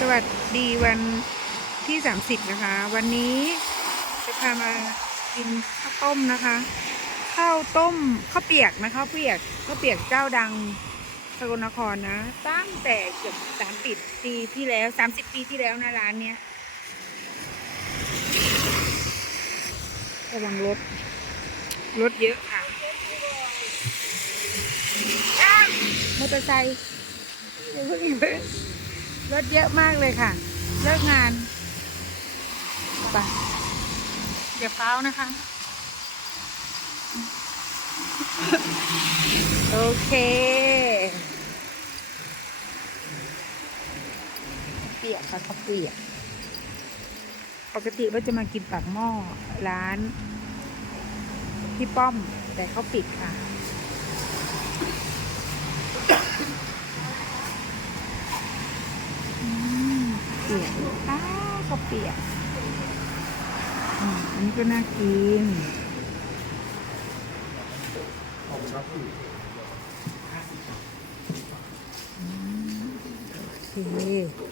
สวัสดีวันที่ 30 นะคะ วันนี้จะพามากินข้าวต้มนะคะ ข้าวต้มข้าวเปียกนะข้าวเปียกข้าวเปียกเจ้าดังสกลนครนะ ตั้งแต่เกือบสามสิบปีที่แล้วสามสิบปีที่แล้วนะร้านเนี้ยระวังรถรถเยอะค่ะมอเตอร์ไซค์อย่าเพิ่งอย่าเพิ่ง รถเยอะมากเลยค่ะ เลิกงานไปเดี๋ยวเฝ้านะคะ โอเค เปียกค่ะข้าเปียก ปกติว่าจะมากินปากหม้อร้านพี่ป้อมแต่เขาปิดค่ะ อืมเปียกอ้าข้าวเปียกอันนี้ก็น่ากินโอเค